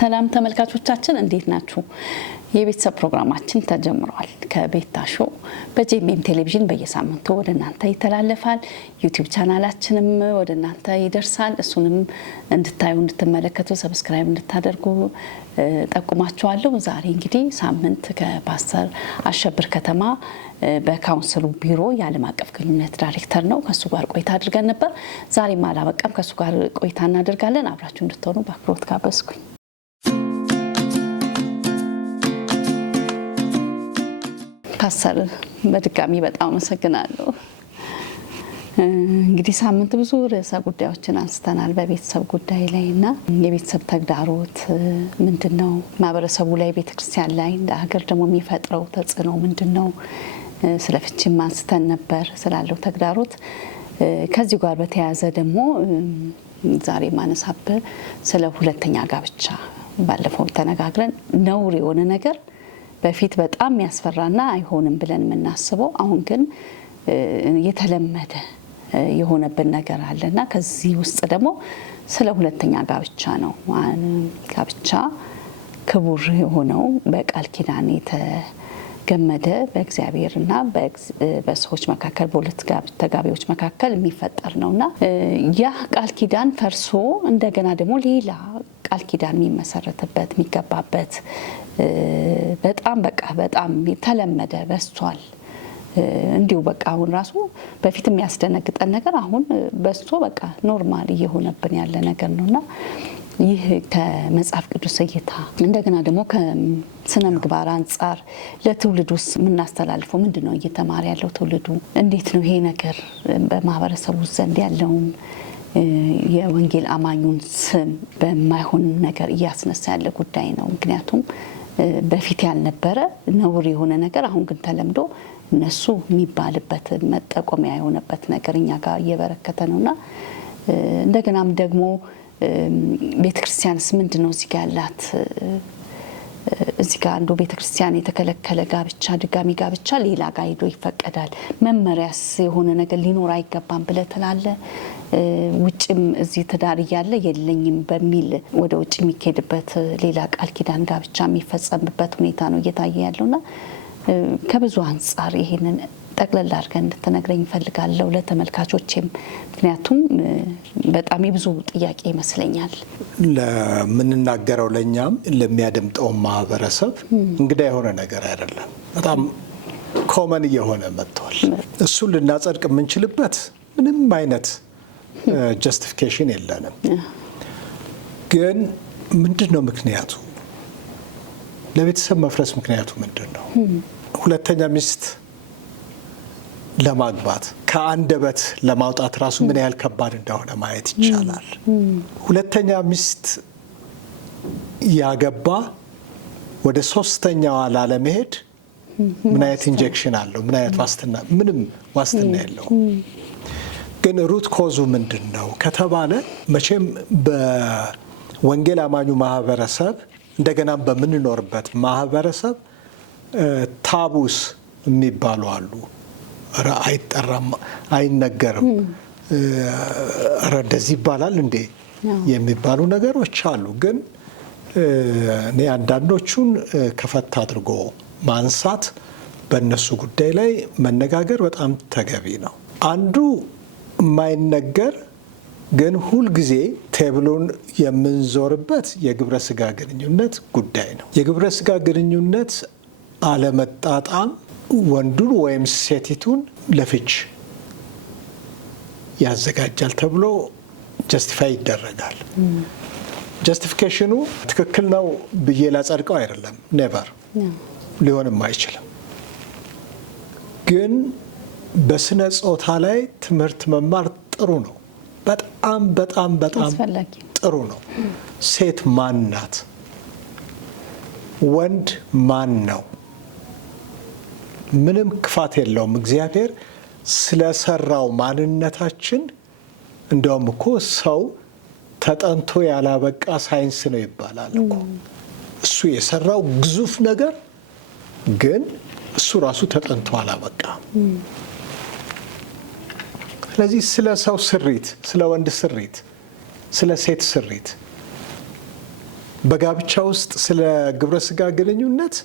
ሰላም ተመልካቾቻችን እንዴት ናችሁ? የቤተሰብ ፕሮግራማችን ተጀምሯል። ከቤታ ሾው በጄኤምኤም ቴሌቪዥን በየሳምንቱ ወደ እናንተ ይተላለፋል። ዩቲዩብ ቻናላችንም ወደ እናንተ ይደርሳል። እሱንም እንድታዩ እንድትመለከቱ ሰብስክራይብ እንድታደርጉ ጠቁማችኋለሁ። ዛሬ እንግዲህ ሳምንት ከፓስተር አሸብር ከተማ በካውንስሉ ቢሮ የዓለም አቀፍ ግንኙነት ዳይሬክተር ነው። ከሱ ጋር ቆይታ አድርገን ነበር። ዛሬም አላበቃም፣ ከሱ ጋር ቆይታ እናደርጋለን። አብራችሁ እንድትሆኑ በአክብሮት ጋበዝኩኝ። ፓስተር በድጋሚ በጣም አመሰግናለሁ። እንግዲህ ሳምንት ብዙ ርዕሰ ጉዳዮችን አንስተናል በቤተሰብ ጉዳይ ላይና የቤተሰብ ተግዳሮት ምንድነው፣ ማህበረሰቡ ላይ ቤተክርስቲያን ላይ እንደ ሀገር ደግሞ የሚፈጥረው ተጽዕኖ ምንድነው፣ ስለ ፍቺም አንስተን ነበር ስላለው ተግዳሮት። ከዚህ ጋር በተያያዘ ደግሞ ዛሬ ማነሳብ ስለ ሁለተኛ ጋብቻ ባለፈው ተነጋግረን ነውር የሆነ ነገር በፊት በጣም ያስፈራና አይሆንም ብለን የምናስበው አሁን ግን የተለመደ የሆነብን ነገር አለና ከዚህ ውስጥ ደግሞ ስለ ሁለተኛ ጋብቻ ነው። ጋብቻ ክቡር የሆነው በቃል ኪዳን የተገመደ በእግዚአብሔርና በሰዎች መካከል በሁለት ተጋቢዎች መካከል የሚፈጠር ነውና ያ ቃል ኪዳን ፈርሶ እንደገና ደግሞ ሌላ ቃል ኪዳን የሚመሰረትበት የሚገባበት በጣም በጣም የተለመደ በስቷል። እንዲሁ በቃ አሁን ራሱ በፊት የሚያስደነግጠን ነገር አሁን በስቶ በቃ ኖርማል እየሆነብን ያለ ነገር ነውና ይህ ከመጽሐፍ ቅዱስ እይታ እንደገና ደግሞ ከስነ ምግባር አንጻር ለትውልድ ውስጥ የምናስተላልፈው ምንድነው? እየተማረ ያለው ትውልዱ እንዴት ነው ይሄ ነገር በማህበረሰቡ ዘንድ ያለውን የወንጌል አማኙን ስም በማይሆን ነገር እያስነሳ ያለ ጉዳይ ነው። ምክንያቱም በፊት ያልነበረ ነውር የሆነ ነገር አሁን ግን ተለምዶ እነሱ የሚባልበት መጠቆሚያ የሆነበት ነገር እኛ ጋር እየበረከተ ነውና እንደገናም ደግሞ ቤተክርስቲያንስ ምንድነው እዚህ ጋር ያላት እዚህ ጋር አንዱ ቤተክርስቲያን የተከለከለ ጋብቻ ድጋሚ ጋብቻ ሌላ ጋር ሄዶ ይፈቀዳል። መመሪያስ የሆነ ነገር ሊኖር አይገባም ብለህ ትላለህ። ውጭም እዚህ ትዳር እያለ የለኝም በሚል ወደ ውጭ የሚካሄድበት ሌላ ቃል ኪዳን ጋብቻ የሚፈጸምበት ሁኔታ ነው እየታየ ያለውና ከብዙ አንጻር ይሄንን ጠቅለል አድርገን እንድትነግረኝ እፈልጋለሁ ለተመልካቾችም። ምክንያቱም በጣም የብዙ ጥያቄ ይመስለኛል ለምንናገረው ለኛም ለሚያደምጠው ማህበረሰብ እንግዳ የሆነ ነገር አይደለም። በጣም ኮመን እየሆነ መጥቷል። እሱን ልናጸድቅ የምንችልበት ምንም አይነት ጀስቲፊኬሽን የለንም። ግን ምንድነው ምክንያቱ? ለቤተሰብ መፍረስ ምክንያቱ ምንድነው? ሁለተኛ ሚስት ለማግባት ከአንደበት ለማውጣት ራሱ ምን ያህል ከባድ እንደሆነ ማየት ይቻላል። ሁለተኛ ሚስት ያገባ ወደ ሶስተኛዋ ላለመሄድ ምን አይነት ኢንጀክሽን አለው? ምን አይነት ዋስትና? ምንም ዋስትና የለውም። ግን ሩት ኮዙ ምንድነው ከተባለ መቼም በወንጌል አማኙ ማህበረሰብ እንደገና በምንኖርበት ማህበረሰብ ታቡስ የሚባሉ አሉ። አይጠራም፣ አይነገርም፣ እንደዚህ ይባላል እንዴ የሚባሉ ነገሮች አሉ። ግን እኔ አንዳንዶቹን ከፈት አድርጎ ማንሳት በእነሱ ጉዳይ ላይ መነጋገር በጣም ተገቢ ነው። አንዱ የማይነገር ግን ሁልጊዜ ቴብሉን የምንዞርበት የግብረ ስጋ ግንኙነት ጉዳይ ነው። የግብረ ስጋ ግንኙነት አለመጣጣም ወንዱን ወይም ሴቲቱን ለፍች ያዘጋጃል ተብሎ ጀስቲፋይ ይደረጋል። ጀስቲፊኬሽኑ ትክክል ነው ብዬ ላጸድቀው አይደለም፣ ኔቨር ሊሆንም አይችልም። ግን በስነ ጾታ ላይ ትምህርት መማር ጥሩ ነው። በጣም በጣም በጣም ጥሩ ነው። ሴት ማን ናት? ወንድ ማን ነው? ምንም ክፋት የለውም። እግዚአብሔር ስለሰራው ማንነታችን እንደውም እኮ ሰው ተጠንቶ ያላበቃ ሳይንስ ነው ይባላል እኮ። እሱ የሰራው ግዙፍ ነገር ግን እሱ ራሱ ተጠንቶ አላበቃም። ስለዚህ ስለ ሰው ስሪት፣ ስለ ወንድ ስሪት፣ ስለ ሴት ስሪት በጋብቻ ውስጥ ስለ ግብረ ስጋ ግንኙነት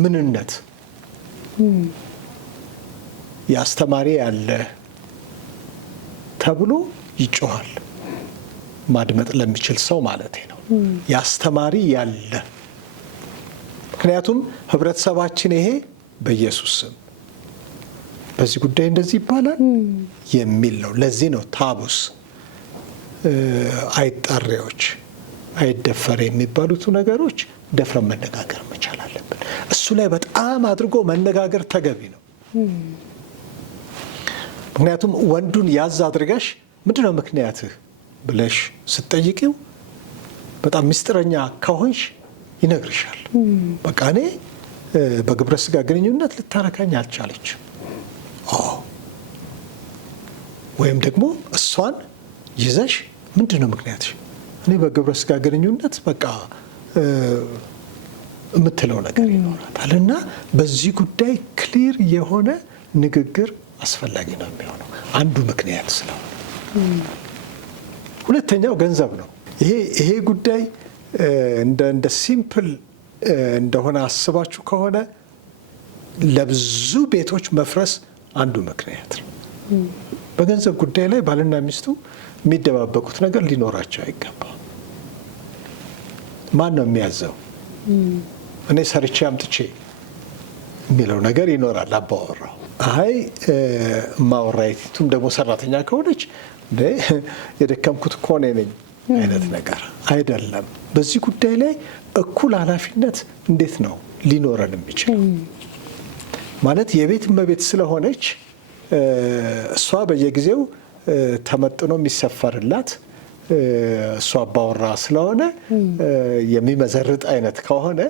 ምንነት የአስተማሪ ያለ ተብሎ ይጮሃል። ማድመጥ ለሚችል ሰው ማለት ነው። የአስተማሪ ያለ ምክንያቱም ህብረተሰባችን ይሄ በኢየሱስ ስም በዚህ ጉዳይ እንደዚህ ይባላል የሚል ነው። ለዚህ ነው ታቡስ አይጣሪዎች አይደፈር የሚባሉት ነገሮች ደፍረን መነጋገር መቻል አለብን። እሱ ላይ በጣም አድርጎ መነጋገር ተገቢ ነው። ምክንያቱም ወንዱን ያዝ አድርገሽ ምንድነው ምክንያትህ ብለሽ ስትጠይቂው በጣም ምስጢረኛ ከሆንሽ ይነግርሻል። በቃ እኔ በግብረ ስጋ ግንኙነት ልታረካኝ አልቻለችም። ወይም ደግሞ እሷን ይዘሽ ምንድነው ምክንያትሽ? እኔ በግብረ ስጋ ግንኙነት በቃ የምትለው ነገር ይኖራታል። እና በዚህ ጉዳይ ክሊር የሆነ ንግግር አስፈላጊ ነው የሚሆነው አንዱ ምክንያት ስለሆነ። ሁለተኛው ገንዘብ ነው። ይሄ ጉዳይ እንደ ሲምፕል እንደሆነ አስባችሁ ከሆነ ለብዙ ቤቶች መፍረስ አንዱ ምክንያት ነው። በገንዘብ ጉዳይ ላይ ባልና ሚስቱ የሚደባበቁት ነገር ሊኖራቸው አይገባም። ማን ነው የሚያዘው? እኔ ሰርቼ አምጥቼ የሚለው ነገር ይኖራል። አባወራው አይ ማወራይቱም ደግሞ ሰራተኛ ከሆነች የደከምኩት እኮ እኔ ነኝ አይነት ነገር አይደለም። በዚህ ጉዳይ ላይ እኩል ኃላፊነት እንዴት ነው ሊኖረን የሚችለው? ማለት የቤት እመቤት ስለሆነች እሷ በየጊዜው ተመጥኖ የሚሰፈርላት እሷ አባወራ ስለሆነ የሚመዘርጥ አይነት ከሆነ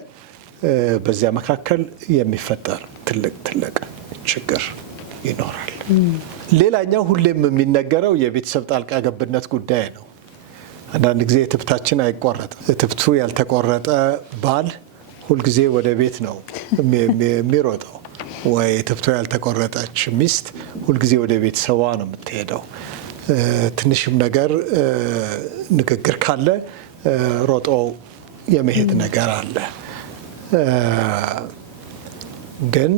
በዚያ መካከል የሚፈጠር ትልቅ ችግር ይኖራል። ሌላኛው ሁሌም የሚነገረው የቤተሰብ ጣልቃ ገብነት ጉዳይ ነው። አንዳንድ ጊዜ እትብታችን አይቆረጥም። እትብቱ ያልተቆረጠ ባል ሁልጊዜ ወደ ቤት ነው የሚሮጠው፣ ወይ እትብቱ ያልተቆረጠች ሚስት ሁልጊዜ ወደ ቤተሰቧ ነው የምትሄደው። ትንሽም ነገር ንግግር ካለ ሮጦ የመሄድ ነገር አለ። ግን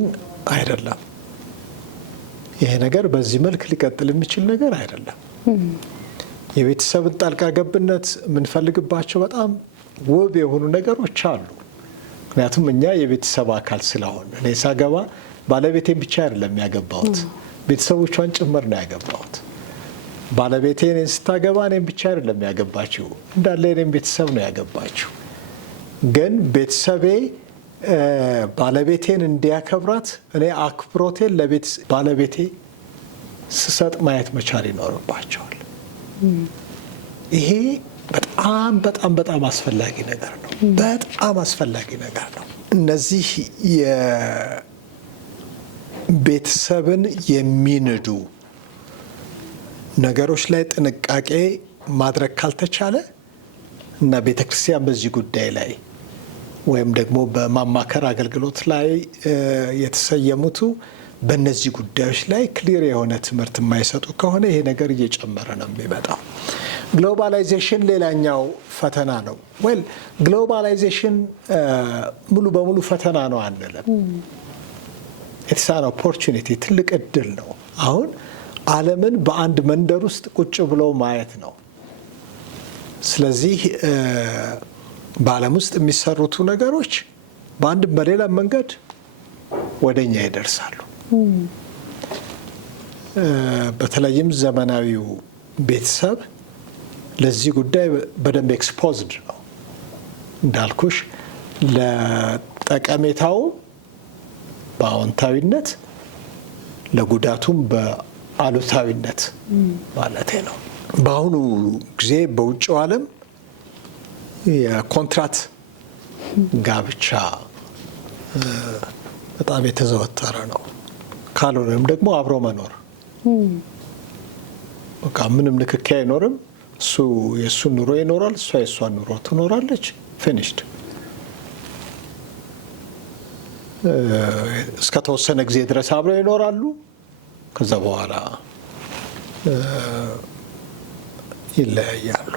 አይደለም፣ ይሄ ነገር በዚህ መልክ ሊቀጥል የሚችል ነገር አይደለም። የቤተሰብን ጣልቃ ገብነት የምንፈልግባቸው በጣም ውብ የሆኑ ነገሮች አሉ። ምክንያቱም እኛ የቤተሰብ አካል ስለሆን፣ እኔ ሳገባ ባለቤቴን ብቻ አይደለም ያገባሁት፣ ቤተሰቦቿን ጭምር ነው ያገባሁት። ባለቤቴ እኔን ስታገባ እኔን ብቻ አይደለም ያገባችው፣ እንዳለ እኔን ቤተሰብ ነው ያገባችው። ግን ቤተሰቤ ባለቤቴን እንዲያከብራት እኔ አክብሮቴን ባለቤቴ ስሰጥ ማየት መቻል ይኖርባቸዋል። ይሄ በጣም በጣም በጣም አስፈላጊ ነገር ነው። በጣም አስፈላጊ ነገር ነው። እነዚህ የቤተሰብን የሚንዱ ነገሮች ላይ ጥንቃቄ ማድረግ ካልተቻለ እና ቤተክርስቲያን በዚህ ጉዳይ ላይ ወይም ደግሞ በማማከር አገልግሎት ላይ የተሰየሙቱ በእነዚህ ጉዳዮች ላይ ክሊር የሆነ ትምህርት የማይሰጡ ከሆነ ይሄ ነገር እየጨመረ ነው የሚመጣው። ግሎባላይዜሽን ሌላኛው ፈተና ነው። ዌል ግሎባላይዜሽን ሙሉ በሙሉ ፈተና ነው አንልም። ኢትስ አን ኦፖርቹኒቲ፣ ትልቅ እድል ነው። አሁን ዓለምን በአንድ መንደር ውስጥ ቁጭ ብሎ ማየት ነው። ስለዚህ በዓለም ውስጥ የሚሰሩቱ ነገሮች በአንድም በሌላ መንገድ ወደኛ ይደርሳሉ። በተለይም ዘመናዊው ቤተሰብ ለዚህ ጉዳይ በደንብ ኤክስፖዝድ ነው። እንዳልኩሽ ለጠቀሜታው በአዎንታዊነት ለጉዳቱም በአሉታዊነት ማለቴ ነው። በአሁኑ ጊዜ በውጭው ዓለም የኮንትራት ጋብቻ በጣም የተዘወተረ ነው። ካልሆነም ደግሞ አብሮ መኖር በቃ ምንም ንክኪ አይኖርም። እሱ የእሱን ኑሮ ይኖራል፣ እሷ የእሷን ኑሮ ትኖራለች። ፊኒሽድ። እስከተወሰነ ጊዜ ድረስ አብረው ይኖራሉ። ከዛ በኋላ ይለያያሉ።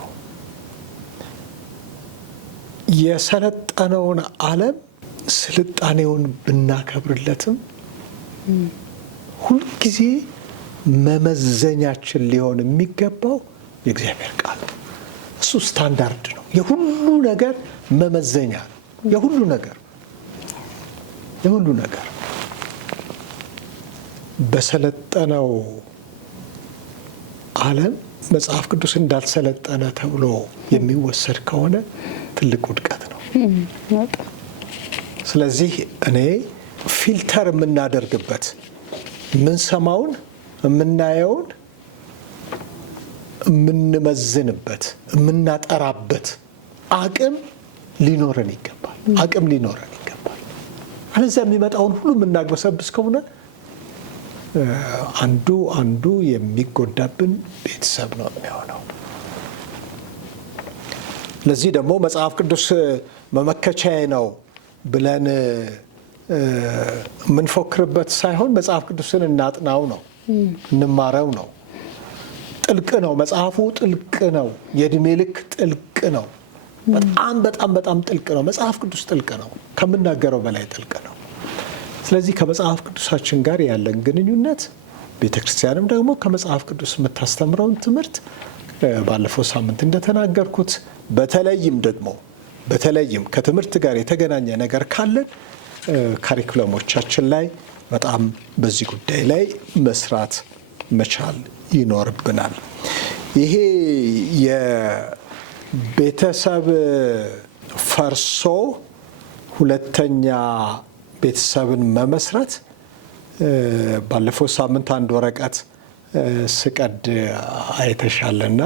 የሰለጠነውን ዓለም ስልጣኔውን ብናከብርለትም ሁልጊዜ መመዘኛችን ሊሆን የሚገባው የእግዚአብሔር ቃል ነው። እሱ ስታንዳርድ ነው። የሁሉ ነገር መመዘኛ ነው። የሁሉ ነገር በሰለጠነው ዓለም መጽሐፍ ቅዱስ እንዳልሰለጠነ ተብሎ የሚወሰድ ከሆነ ትልቅ ውድቀት ነው። ስለዚህ እኔ ፊልተር የምናደርግበት የምንሰማውን፣ የምናየውን የምንመዝንበት፣ የምናጠራበት አቅም ሊኖረን ይገባል። አለዚያ የሚመጣውን ሁሉ የምናግበሰብስ ከሆነ አንዱ የሚጎዳብን ቤተሰብ ነው የሚሆነው። ለዚህ ደግሞ መጽሐፍ ቅዱስ መመከቻዬ ነው ብለን የምንፎክርበት ሳይሆን መጽሐፍ ቅዱስን እናጥናው ነው፣ እንማረው ነው። ጥልቅ ነው መጽሐፉ፣ ጥልቅ ነው። የእድሜ ልክ ጥልቅ ነው። በጣም ጥልቅ ነው። መጽሐፍ ቅዱስ ጥልቅ ነው፣ ከምናገረው በላይ ጥልቅ ነው። ስለዚህ ከመጽሐፍ ቅዱሳችን ጋር ያለን ግንኙነት፣ ቤተ ክርስቲያንም ደግሞ ከመጽሐፍ ቅዱስ የምታስተምረውን ትምህርት ባለፈው ሳምንት እንደተናገርኩት በተለይም ከትምህርት ጋር የተገናኘ ነገር ካለን ካሪኩለሞቻችን ላይ በጣም በዚህ ጉዳይ ላይ መስራት መቻል ይኖርብናል። ይሄ የቤተሰብ ፈርሶ ሁለተኛ ቤተሰብን መመስረት ባለፈው ሳምንት አንድ ወረቀት ስቀድ አይተሻልና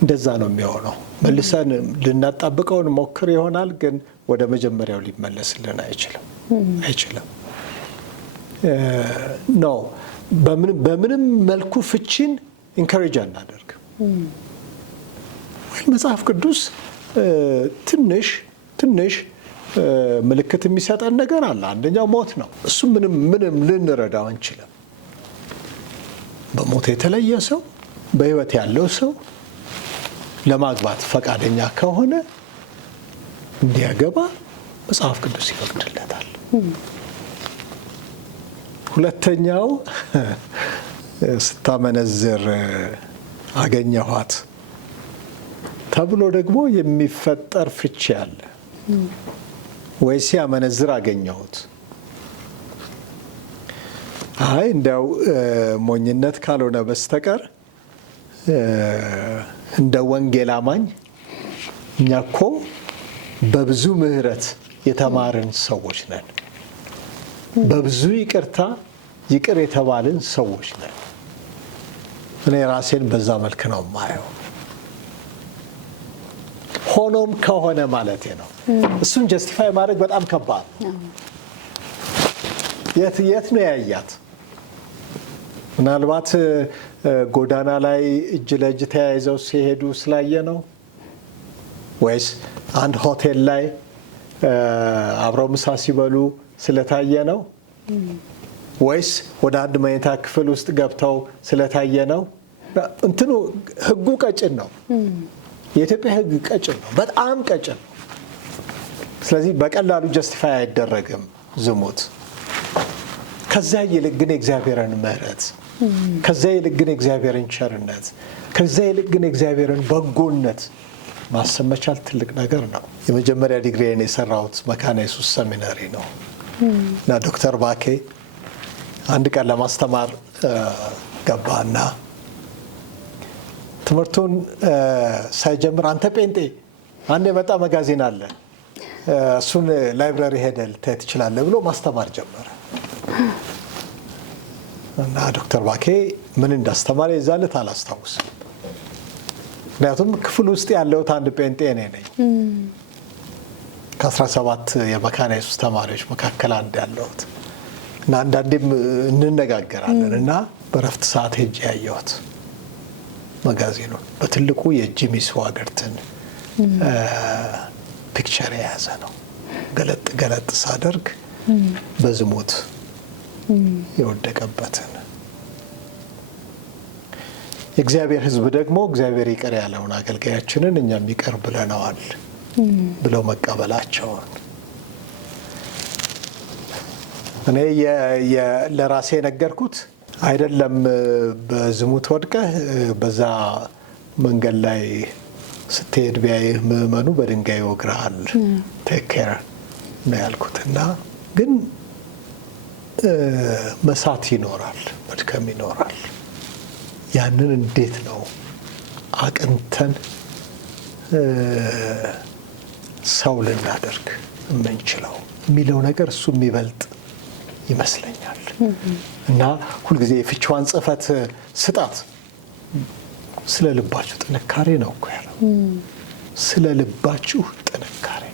እንደዛ ነው የሚሆነው። መልሰን ልናጣብቀው ሞክር ይሆናል፣ ግን ወደ መጀመሪያው ሊመለስልን አይችልም። ነው በምንም መልኩ ፍቺን ኢንካሬጅ አናደርግም። መጽሐፍ ቅዱስ ትንሽ ምልክት የሚሰጠን ነገር አለ። አንደኛው ሞት ነው። እሱ ምንም ልንረዳው አንችልም። በሞት የተለየ ሰው በሕይወት ያለው ሰው ለማግባት ፈቃደኛ ከሆነ እንዲያገባ መጽሐፍ ቅዱስ ይፈቅድለታል። ሁለተኛው ስታመነዝር አገኘኋት ተብሎ ደግሞ የሚፈጠር ፍቺ አለ። ወይ ሲያመነዝር አገኘሁት፣ እንዲያው ሞኝነት ካልሆነ በስተቀር እንደ ወንጌል አማኝ እኛ እኮ በብዙ ምሕረት የተማርን ሰዎች ነን። በብዙ ይቅርታ ይቅር የተባልን ሰዎች ነን። እኔ ራሴን በዛ መልክ ነው የማየው። ሆኖም ከሆነ ማለቴ ነው። እሱን ጀስቲፋይ ማድረግ በጣም ከባድ ነው። የት ነው ያያት? ምናልባት ጎዳና ላይ እጅ ለእጅ ተያይዘው ሲሄዱ ስላየ ነው? ወይስ አንድ ሆቴል ላይ አብረው ምሳ ሲበሉ ስለታየ ነው? ወይስ ወደ አንድ መኝታ ክፍል ውስጥ ገብተው ስለታየ ነው? እንትኑ ሕጉ ቀጭን ነው። የኢትዮጵያ ሕግ ቀጭን ነው፣ በጣም ቀጭን ነው። ስለዚህ በቀላሉ ጀስቲፋይ አይደረግም ዝሙት። ከዛ ይልቅ ግን የእግዚአብሔርን ምሕረት፣ ከዛ ይልቅ ግን የእግዚአብሔርን ቸርነት፣ ከዛ ይልቅ ግን የእግዚአብሔርን በጎነት ማሰብ መቻል ትልቅ ነገር ነው። የመጀመሪያ ዲግሪዬን የሰራሁት መካነ ኢየሱስ ሰሚናሪ ነው እና ዶክተር ባኬ አንድ ቀን ለማስተማር ገባና ትምህርቱን ሳይጀምር አንተ ጴንጤ አንድ የመጣ መጋዚን አለ እሱን ላይብራሪ ሄደህ ልታይ ትችላለህ ብሎ ማስተማር ጀመረ እና ዶክተር ባኬ ምን እንዳስተማረ የዛን ዕለት አላስታውስም። ምክንያቱም ክፍል ውስጥ ያለሁት አንድ ጴንጤ እኔ ነኝ። ከ17 የመካነ ኢየሱስ ተማሪዎች መካከል አንድ ያለሁት እና አንዳንዴም እንነጋገራለን እና በረፍት ሰዓት ሄጄ ያየሁት መጋዚኑን በትልቁ የጂሚ ስዋገርትን ፒክቸር የያዘ ነው። ገለጥ ሳደርግ በዝሙት የወደቀበትን የእግዚአብሔር ሕዝብ ደግሞ እግዚአብሔር ይቅር ያለውን አገልጋያችንን እኛም ይቅር ብለነዋል ብለው መቀበላቸውን እኔ ለራሴ የነገርኩት አይደለም። በዝሙት ወድቀህ በዛ መንገድ ላይ ስትሄድ ቢያይህ ምዕመኑ በድንጋይ ይወግርሃል፣ ቴክ ኬር ነው ያልኩት። እና ግን መሳት ይኖራል፣ መድከም ይኖራል። ያንን እንዴት ነው አቅንተን ሰው ልናደርግ የምንችለው የሚለው ነገር እሱ የሚበልጥ ይመስለኛል። እና ሁልጊዜ የፍቺዋን ጽሕፈት ስጣት ስለ ልባችሁ ጥንካሬ ነው እኮ ያለው፣ ስለ ልባችሁ ጥንካሬ።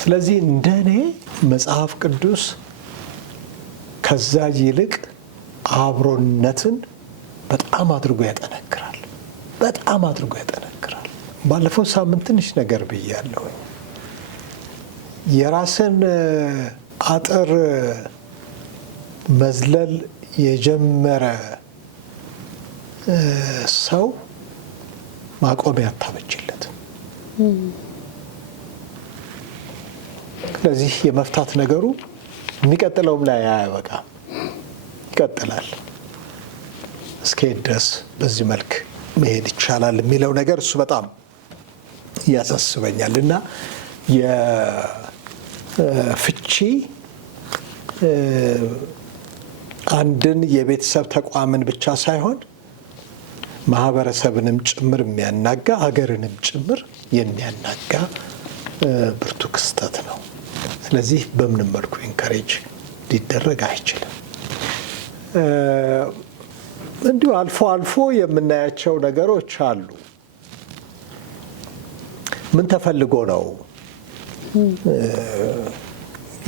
ስለዚህ እንደኔ መጽሐፍ ቅዱስ ከዛ ይልቅ አብሮነትን በጣም አድርጎ ያጠነክራል፣ በጣም አድርጎ ያጠነክራል። ባለፈው ሳምንት ትንሽ ነገር ብያለሁ። የራስን አጥር መዝለል የጀመረ ሰው ማቆሚያ አታበጅለትም። ስለዚህ የመፍታት ነገሩ የሚቀጥለውም ላይ አያበቃም፣ ይቀጥላል። እስከሄድ ድረስ በዚህ መልክ መሄድ ይቻላል የሚለው ነገር እሱ በጣም ያሳስበኛል። እና የፍቺ አንድን የቤተሰብ ተቋምን ብቻ ሳይሆን ማህበረሰብንም ጭምር የሚያናጋ ሀገርንም ጭምር የሚያናጋ ብርቱ ክስተት ነው። ስለዚህ በምንም መልኩ ኢንካሬጅ ሊደረግ አይችልም። እንዲሁ አልፎ አልፎ የምናያቸው ነገሮች አሉ። ምን ተፈልጎ ነው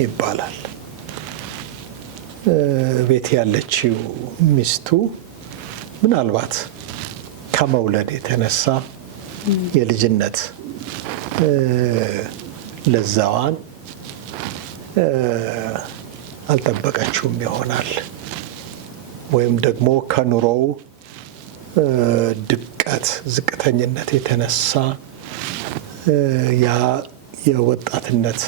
ይባላል። ቤት ያለችው ሚስቱ ምናልባት ከመውለድ የተነሳ የልጅነት ለዛዋን አልጠበቀችውም ይሆናል። ወይም ደግሞ ከኑሮው ድቀት፣ ዝቅተኝነት የተነሳ ያ የወጣትነት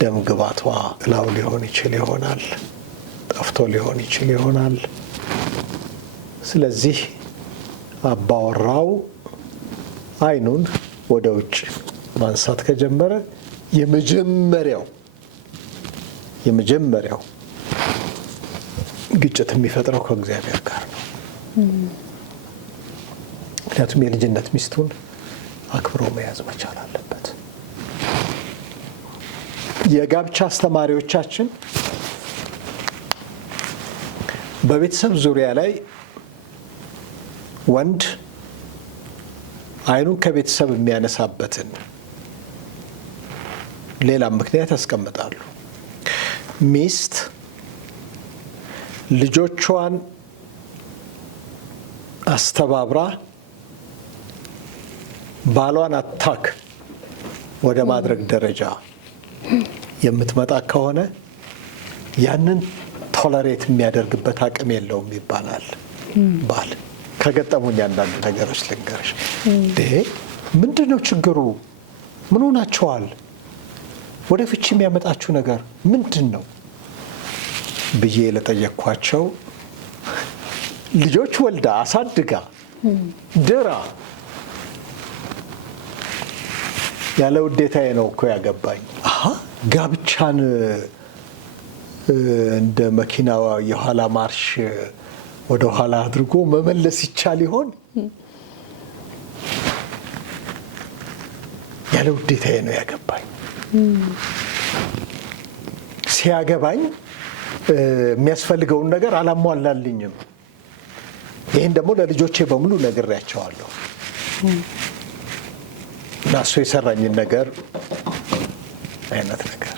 ደም ግባቷ ጥላው ሊሆን ይችል ይሆናል፣ ጠፍቶ ሊሆን ይችል ይሆናል። ስለዚህ አባወራው ዓይኑን ወደ ውጭ ማንሳት ከጀመረ የመጀመሪያው ግጭት የሚፈጥረው ከእግዚአብሔር ጋር ነው። ምክንያቱም የልጅነት ሚስቱን አክብሮ መያዝ መቻል አለበት። የጋብቻ አስተማሪዎቻችን በቤተሰብ ዙሪያ ላይ ወንድ ዓይኑን ከቤተሰብ የሚያነሳበትን ሌላም ምክንያት ያስቀምጣሉ። ሚስት ልጆቿን አስተባብራ ባሏን አታክ ወደ ማድረግ ደረጃ የምትመጣ ከሆነ ያንን ቶለሬት የሚያደርግበት አቅም የለውም ይባላል። ባል ከገጠሙኝ አንዳንድ ነገሮች ልንገርሽ። ምንድን ነው ችግሩ? ምን ሆናችኋል? ወደ ፍቺ የሚያመጣችሁ ነገር ምንድን ነው ብዬ ለጠየቅኳቸው ልጆች ወልዳ አሳድጋ ድራ ያለ ውዴታዬ ነው እኮ ያገባኝ። ጋብቻን እንደ መኪና የኋላ ማርሽ ወደ ኋላ አድርጎ መመለስ ይቻል ይሆን? ያለ ውዴታዬ ነው ያገባኝ። ሲያገባኝ የሚያስፈልገውን ነገር አላሟላልኝም። ይህን ደግሞ ለልጆቼ በሙሉ ነግሬያቸዋለሁ። እና እሱ የሰራኝን ነገር አይነት ነገር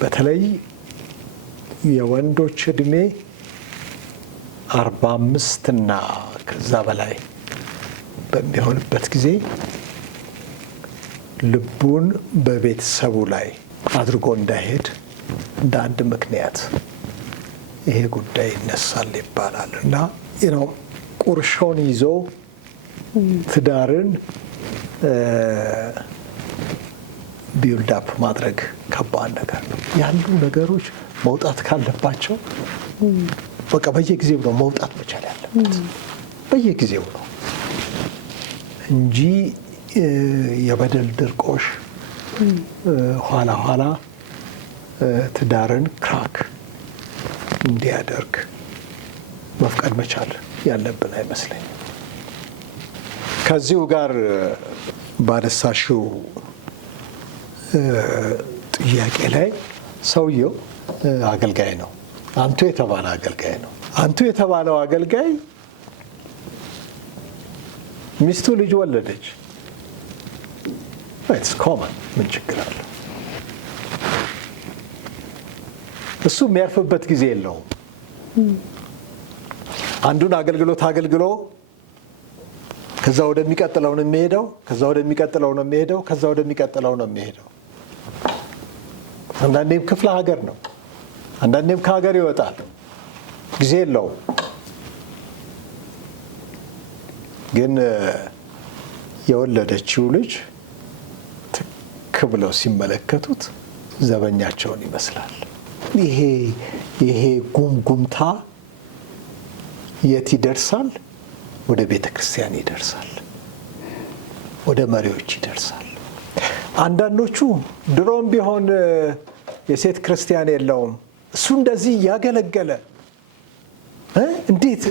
በተለይ የወንዶች ዕድሜ 45 እና ከዛ በላይ በሚሆንበት ጊዜ ልቡን በቤተሰቡ ላይ አድርጎ እንዳይሄድ እንደ አንድ ምክንያት ይሄ ጉዳይ ይነሳል ይባላል። እና ቁርሾን ይዞ ትዳርን ቢውልድ አፕ ማድረግ ከባድ ነገር ነው። ያሉ ነገሮች መውጣት ካለባቸው በቃ በየጊዜው ነው መውጣት መቻል ያለበት፣ በየጊዜው ነው እንጂ የበደል ድርቆሽ ኋላ ኋላ ትዳርን ክራክ እንዲያደርግ መፍቀድ መቻል ያለብን አይመስለኝም። ከዚሁ ጋር ባነሳሽው ጥያቄ ላይ ሰውየው አገልጋይ ነው። አንቱ የተባለ አገልጋይ ነው። አንቱ የተባለው አገልጋይ ሚስቱ ልጅ ወለደች። ኢትስ ኮመን። ምን ችግር አለው? እሱ የሚያርፍበት ጊዜ የለውም። አንዱን አገልግሎት አገልግሎ ከዛ ወደሚቀጥለው ነው የሚሄደው፣ ከዛ ወደሚቀጥለው ነው የሚሄደው፣ ከዛ ወደሚቀጥለው ነው የሚሄደው። አንዳንዴም ክፍለ ሀገር ነው፣ አንዳንዴም ከሀገር ይወጣል። ጊዜ የለውም። ግን የወለደችው ልጅ ትክ ብለው ሲመለከቱት ዘበኛቸውን ይመስላል። ይሄ ጉምጉምታ የት ይደርሳል? ወደ ቤተ ክርስቲያን ይደርሳል፣ ወደ መሪዎች ይደርሳል። አንዳንዶቹ ድሮም ቢሆን የሴት ክርስቲያን የለውም፣ እሱ እንደዚህ እያገለገለ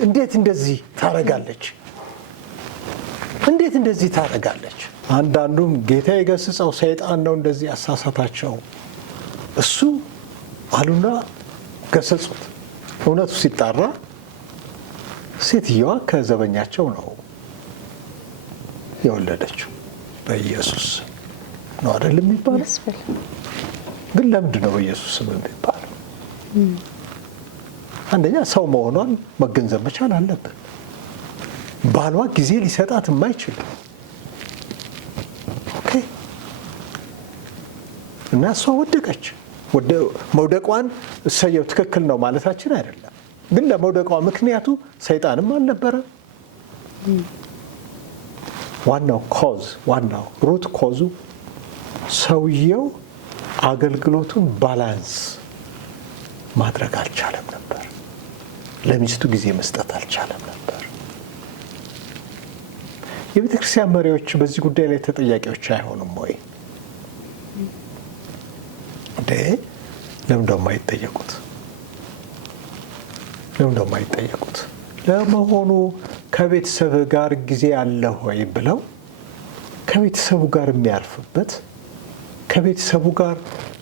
እንዴት እንደዚህ ታረጋለች? እንዴት እንደዚህ ታረጋለች? አንዳንዱም ጌታ የገስጸው ሰይጣን ነው እንደዚህ አሳሳታቸው እሱ አሉና ገሰጹት። እውነቱ ሲጣራ ሴትየዋ ከዘበኛቸው ነው የወለደችው። በኢየሱስ ነው አይደል የሚባለው? ግን ለምንድን ነው በኢየሱስ ስም የሚባለው? አንደኛ ሰው መሆኗን መገንዘብ መቻል አለብን። ባሏ ጊዜ ሊሰጣት የማይችል ኦኬ፣ እና እሷ ወደቀች። መውደቋን እሰየው ትክክል ነው ማለታችን አይደለም። ግን ለመውደቋ ምክንያቱ ሰይጣንም አልነበረ። ዋናው ሩት ኮዙ ሰውየው አገልግሎቱን ባላንስ ማድረግ አልቻለም ነበር። ለሚስቱ ጊዜ መስጠት አልቻለም ነበር። የቤተ ክርስቲያን መሪዎች በዚህ ጉዳይ ላይ ተጠያቂዎች አይሆኑም ወይ? ለምን ደሞ አይጠየቁት? ለመሆኑ ከቤተሰብ ጋር ጊዜ አለ ሆይ ብለው ከቤተሰቡ ጋር የሚያርፍበት፣ ከቤተሰቡ ጋር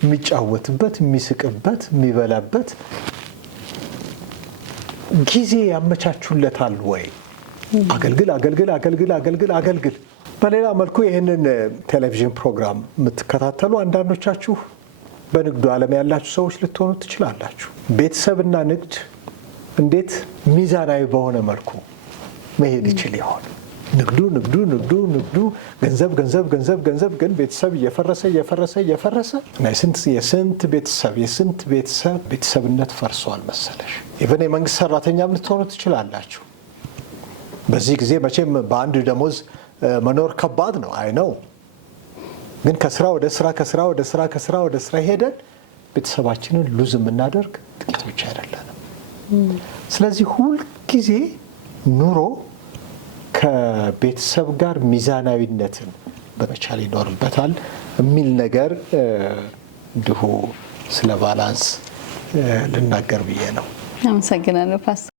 የሚጫወትበት፣ የሚስቅበት፣ የሚበላበት ጊዜ ያመቻቹለታል ወይ? አገልግል። በሌላ መልኩ ይህንን ቴሌቪዥን ፕሮግራም የምትከታተሉ አንዳንዶቻችሁ በንግዱ ዓለም ያላችሁ ሰዎች ልትሆኑ ትችላላችሁ። ቤተሰብና ንግድ እንዴት ሚዛናዊ በሆነ መልኩ መሄድ ይችል ይሆን? ንግዱ ገንዘብ፣ ግን ቤተሰብ እየፈረሰ እና የስንት ቤተሰብነት ፈርሷል መሰለሽ። ኢቨን የመንግስት ሰራተኛም ልትሆኑ ትችላላችሁ። በዚህ ጊዜ መቼም በአንድ ደሞዝ መኖር ከባድ ነው። አይ ነው። ግን ከስራ ወደ ስራ ሄደን ቤተሰባችንን ሉዝ የምናደርግ ጥቂቶች አይደለንም። ስለዚህ ሁልጊዜ ኑሮ ከቤተሰብ ጋር ሚዛናዊነትን በመቻል ይኖርበታል የሚል ነገር እንዲሁ ስለ ባላንስ ልናገር ብዬ ነው። አመሰግናለሁ ፓስተር።